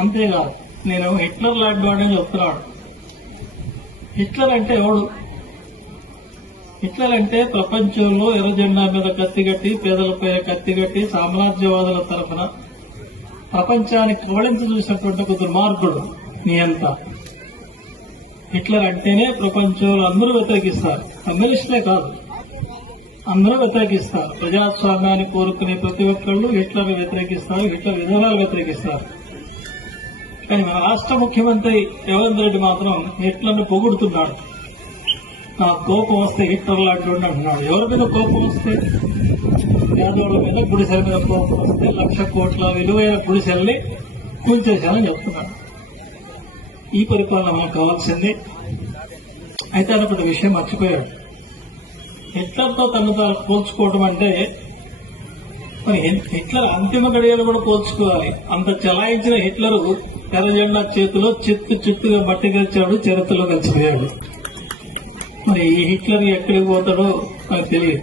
అంతేకాదు నేను హిట్లర్ లాంటి వాడని చెప్తున్నాడు. హిట్లర్ అంటే ఎవడు? హిట్లర్ అంటే ప్రపంచంలో ఎర్ర జెండా మీద కత్తిగట్టి, పేదలపై కత్తిగట్టి, సామ్రాజ్యవాదుల తరఫున ప్రపంచానికి కవళించి చూసినటువంటి ఒక దుర్మార్గుడు నియంత. హిట్లర్ అంటేనే ప్రపంచంలో అందరూ వ్యతిరేకిస్తారు. కమ్యూనిస్టులే కాదు, అందరూ వ్యతిరేకిస్తారు. ప్రజాస్వామ్యాన్ని కోరుకునే ప్రతి ఒక్కళ్ళు హిట్లర్ వ్యతిరేకిస్తారు, హిట్లర్ విధానాలు వ్యతిరేకిస్తారు. కానీ మన రాష్ట్ర ముఖ్యమంత్రి రేవంత్ రెడ్డి మాత్రం హిట్లర్ని పొగుడుతున్నాడు. నా కోపం వస్తే హిట్లర్ లాంటి అంటున్నాడు. ఎవరి మీద కోపం వస్తే? పేదోళ్ల మీద, గుడిసెల మీద కోపం వస్తే 1,00,000 కోట్ల విలువైన గుడిసెల్ని కూల్చేశానని చెప్తున్నాడు. ఈ పరిపాలన మనకు కావాల్సింది. అయితే ఆయన ఒక విషయం మర్చిపోయాడు. హిట్లర్తో తను పోల్చుకోవడం అంటే మరి హిట్లర్ అంతిమ గడియలు కూడా పోల్చుకోవాలి. అంత చలాయించిన హిట్లర్ ఎర్ర జెండా చేతిలో చిత్తుగా బట్టి గెలిచాడు, చరిత్రలో కలిసిపోయాడు. మరి ఈ హిట్లర్ ఎక్కడికి పోతాడో నాకు తెలియదు.